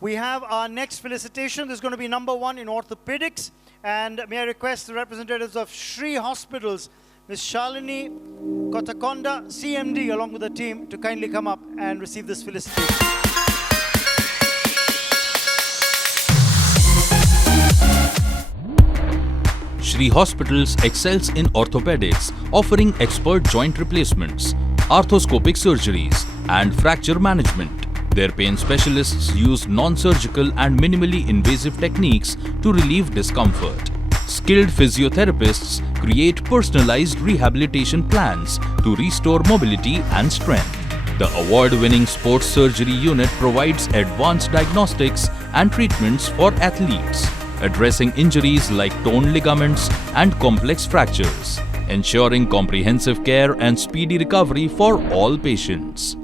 We have our next felicitation. This is going to be #1 in Orthopedics. And may I request the representatives of Shree Hospitals, Ms. Shalini Kotakonda, CMD, along with the team, to kindly come up and receive this felicitation. Shree Hospitals excels in orthopedics, offering expert joint replacements, arthroscopic surgeries, and fracture management. Their pain specialists use non-surgical and minimally invasive techniques to relieve discomfort. Skilled physiotherapists create personalized rehabilitation plans to restore mobility and strength. The award-winning sports surgery unit provides advanced diagnostics and treatments for athletes, addressing injuries like torn ligaments and complex fractures, ensuring comprehensive care and speedy recovery for all patients.